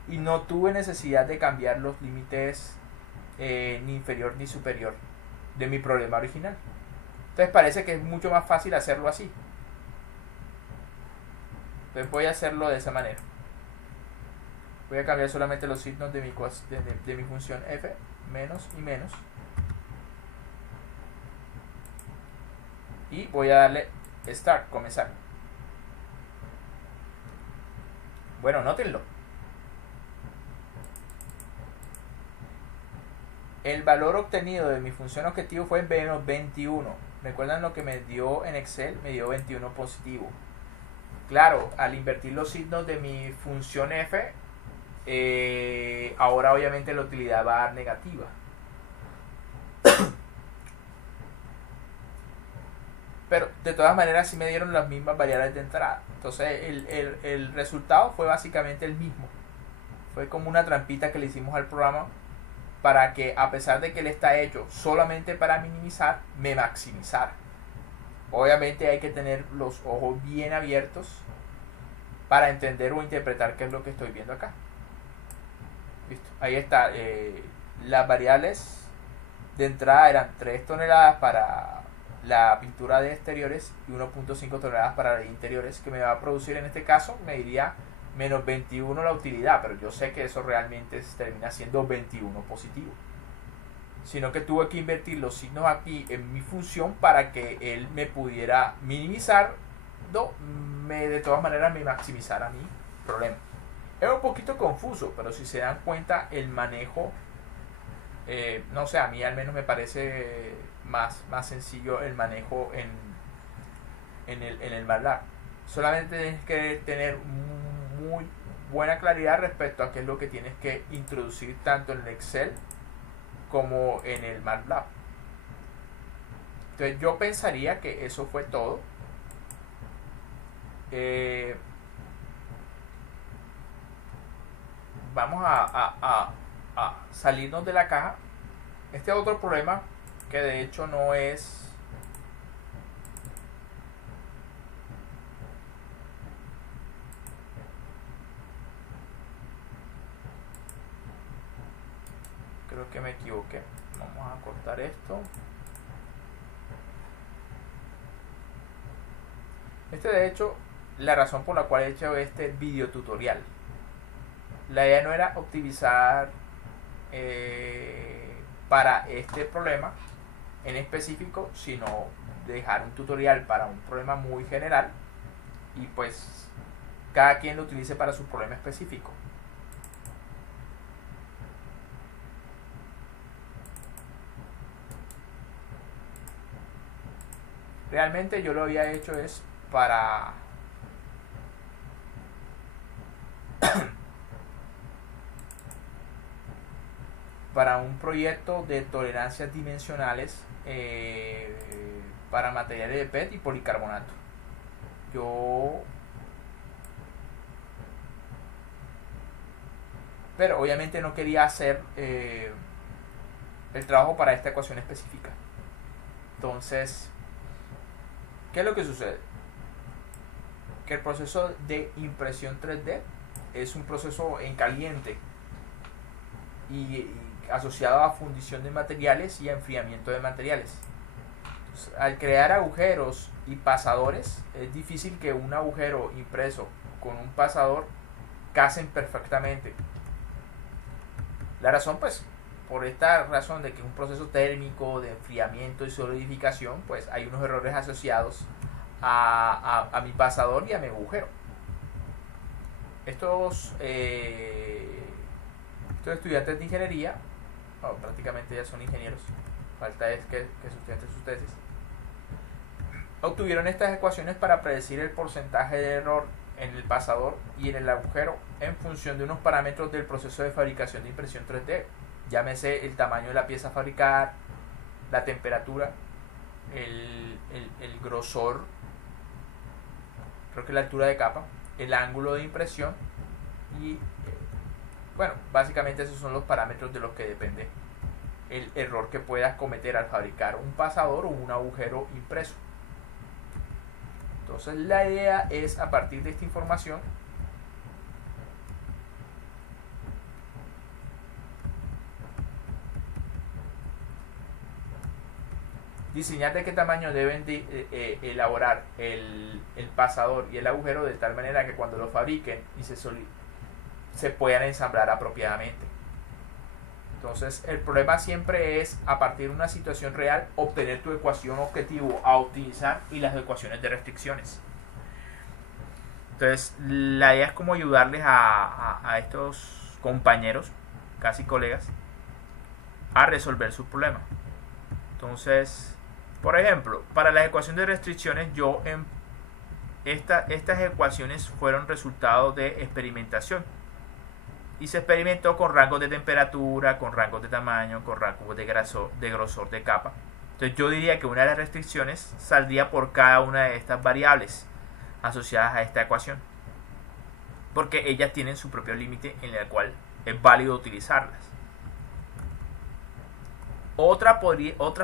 y no tuve necesidad de cambiar los límites ni inferior ni superior de mi problema original. Entonces parece que es mucho más fácil hacerlo así. Entonces voy a hacerlo de esa manera. Voy a cambiar solamente los signos de mi función f, menos y menos, y voy a darle start, comenzar. Bueno, nótenlo. El valor obtenido de mi función objetivo fue menos 21. ¿Recuerdan lo que me dio en Excel? Me dio 21 positivo. Claro, al invertir los signos de mi función f, ahora obviamente la utilidad va a dar negativa. Pero de todas maneras sí me dieron las mismas variables de entrada. Entonces el resultado fue básicamente el mismo. Fue como una trampita que le hicimos al programa para que, a pesar de que él está hecho solamente para minimizar, me maximizara. Obviamente hay que tener los ojos bien abiertos para entender o interpretar qué es lo que estoy viendo acá. ¿Listo? Ahí está. Las variables de entrada eran 3 toneladas para la pintura de exteriores y 1.5 toneladas para la de interiores, que me va a producir en este caso, me diría menos 21 la utilidad, pero yo sé que eso realmente termina siendo 21 positivo. Sino que tuve que invertir los signos aquí en mi función para que él me pudiera minimizar, de todas maneras me maximizara mi problema. Es un poquito confuso, pero si se dan cuenta el manejo, no sé, a mí al menos me parece más sencillo el manejo en el MATLAB. Solamente tienes que tener muy buena claridad respecto a qué es lo que tienes que introducir tanto en el Excel como en el MATLAB. Entonces yo pensaría que eso fue todo. Vamos a salirnos de la caja. Este otro problema que de hecho no es creo que me equivoqué. Vamos a cortar esto. De hecho, la razón por la cual he hecho este video tutorial. La idea no era optimizar para este problema en específico, sino dejar un tutorial para un problema muy general y pues cada quien lo utilice para su problema específico. Realmente yo lo había hecho es para para un proyecto de tolerancias dimensionales para materiales de PET y policarbonato. Pero obviamente no quería hacer el trabajo para esta ecuación específica. Entonces, ¿qué es lo que sucede? Que el proceso de impresión 3D es un proceso en caliente y asociado a fundición de materiales y a enfriamiento de materiales. Entonces, al crear agujeros y pasadores, es difícil que un agujero impreso con un pasador casen perfectamente. La razón, pues, por esta razón de que es un proceso térmico de enfriamiento y solidificación, pues hay unos errores asociados a mi pasador y a mi agujero. Estos estudiantes de ingeniería, prácticamente ya son ingenieros, falta es que sustenten sus tesis, obtuvieron estas ecuaciones para predecir el porcentaje de error en el pasador y en el agujero en función de unos parámetros del proceso de fabricación de impresión 3D. Llámese el tamaño de la pieza a fabricar, la temperatura, el grosor, creo que la altura de capa, el ángulo de impresión y bueno, básicamente esos son los parámetros de los que depende el error que puedas cometer al fabricar un pasador o un agujero impreso. Entonces la idea es, a partir de esta información, diseñar de qué tamaño deben elaborar el pasador y el agujero de tal manera que cuando lo fabriquen y se puedan ensamblar apropiadamente. Entonces el problema siempre es, a partir de una situación real, obtener tu ecuación objetivo a optimizar y las ecuaciones de restricciones. Entonces la idea es como ayudarles a estos compañeros, casi colegas, a resolver su problema. Entonces, por ejemplo, para la ecuación de restricciones, estas ecuaciones fueron resultado de experimentación. Y se experimentó con rangos de temperatura, con rangos de tamaño, con rangos de grosor de capa. Entonces yo diría que una de las restricciones saldría por cada una de estas variables asociadas a esta ecuación, porque ellas tienen su propio límite en el cual es válido utilizarlas. Otras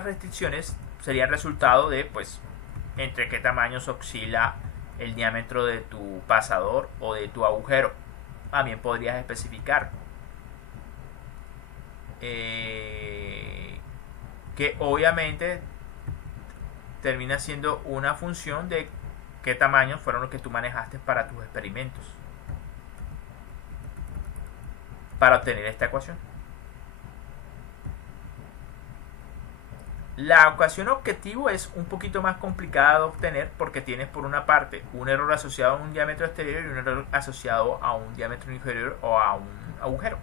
restricciones serían resultado de entre qué tamaños oscila el diámetro de tu pasador o de tu agujero. También podrías especificar que obviamente termina siendo una función de qué tamaños fueron los que tú manejaste para tus experimentos para obtener esta ecuación. La ecuación objetivo es un poquito más complicada de obtener porque tienes por una parte un error asociado a un diámetro exterior y un error asociado a un diámetro inferior o a un agujero.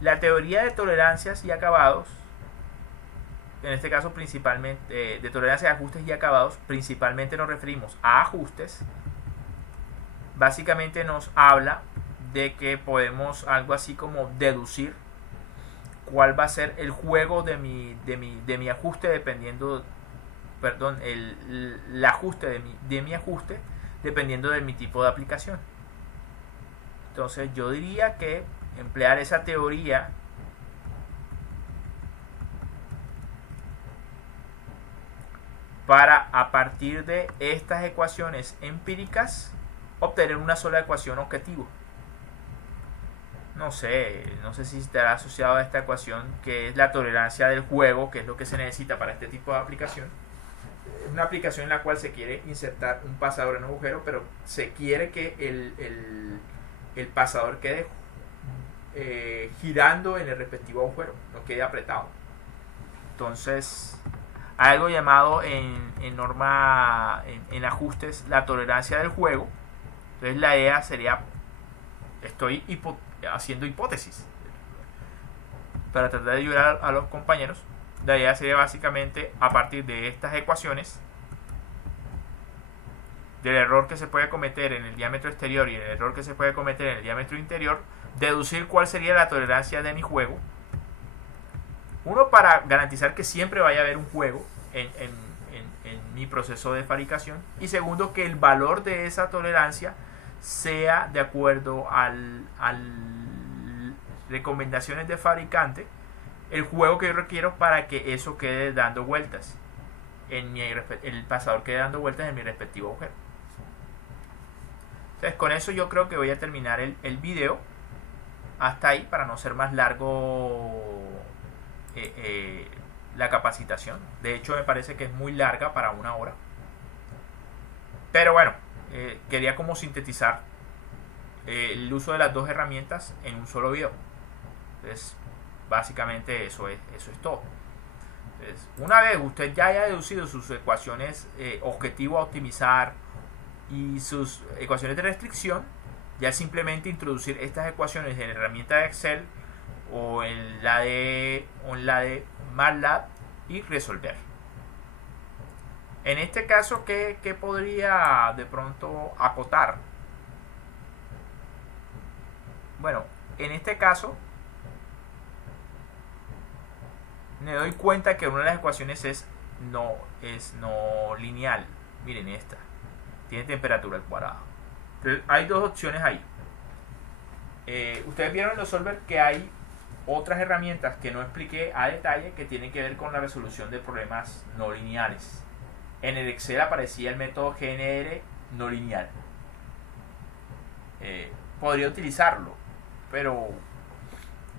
La teoría de tolerancias y acabados, en este caso principalmente de tolerancia de ajustes y acabados, principalmente nos referimos a ajustes. Básicamente nos habla de que podemos algo así como deducir cuál va a ser el juego de mi ajuste dependiendo, perdón, el ajuste de mi ajuste dependiendo de mi tipo de aplicación. Entonces yo diría que emplear esa teoría para, a partir de estas ecuaciones empíricas, obtener una sola ecuación objetivo. No sé si estará asociado a esta ecuación que es la tolerancia del juego, que es lo que se necesita para este tipo de aplicación. Es una aplicación en la cual se quiere insertar un pasador en un agujero, pero se quiere que el pasador quede girando en el respectivo agujero, no quede apretado. Entonces, algo llamado en norma, en ajustes, la tolerancia del juego. Entonces la idea sería, estoy haciendo hipótesis para tratar de ayudar a los compañeros. La idea sería básicamente, a partir de estas ecuaciones, del error que se puede cometer en el diámetro exterior y el error que se puede cometer en el diámetro interior, deducir cuál sería la tolerancia de mi juego. Uno, para garantizar que siempre vaya a haber un juego en mi proceso de fabricación, y segundo, que el valor de esa tolerancia sea de acuerdo al recomendaciones de fabricante, el juego que yo requiero para que eso quede dando vueltas el pasador quede dando vueltas en mi respectivo agujero. Entonces, con eso yo creo que voy a terminar el video hasta ahí, para no ser más largo la capacitación. De hecho, me parece que es muy larga para 1 hora, pero bueno, quería como sintetizar el uso de las dos herramientas en un solo video. Entonces, básicamente eso es todo. Entonces, una vez usted ya haya deducido sus ecuaciones objetivo a optimizar y sus ecuaciones de restricción, ya simplemente introducir estas ecuaciones en la herramienta de Excel o en la de MATLAB y resolver. En este caso, ¿qué podría de pronto acotar? Bueno, en este caso me doy cuenta que una de las ecuaciones es no lineal. Miren esta. Tiene temperatura al cuadrado. Entonces, hay dos opciones ahí. Ustedes vieron en los solver que hay otras herramientas que no expliqué a detalle que tienen que ver con la resolución de problemas no lineales. En el Excel aparecía el método GNR no lineal. Podría utilizarlo, pero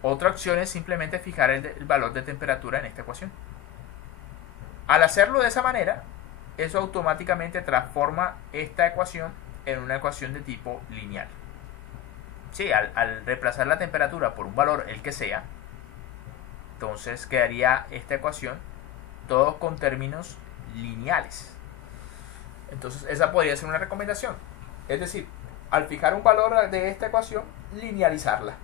otra opción es simplemente fijar el valor de temperatura en esta ecuación. Al hacerlo de esa manera, eso automáticamente transforma esta ecuación en una ecuación de tipo lineal. Sí, al reemplazar la temperatura por un valor, el que sea, entonces quedaría esta ecuación todos con términos lineales. Entonces esa podría ser una recomendación. Es decir, al fijar un valor de esta ecuación, linealizarla.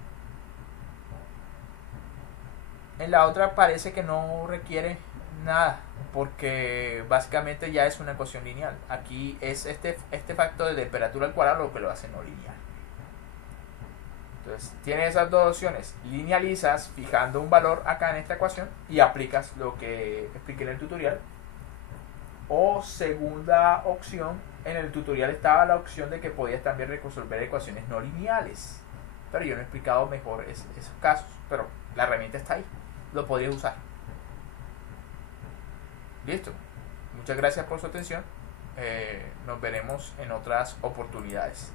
En la otra parece que no requiere nada, porque básicamente ya es una ecuación lineal. Aquí es este factor de temperatura al cuadrado lo que lo hace no lineal. Entonces tienes esas dos opciones: linealizas fijando un valor acá en esta ecuación y aplicas lo que expliqué en el tutorial, o segunda opción, en el tutorial estaba la opción de que podías también resolver ecuaciones no lineales, pero yo no he explicado mejor esos casos, pero la herramienta está ahí, lo podrías usar. Listo. Muchas gracias por su atención. Nos veremos en otras oportunidades.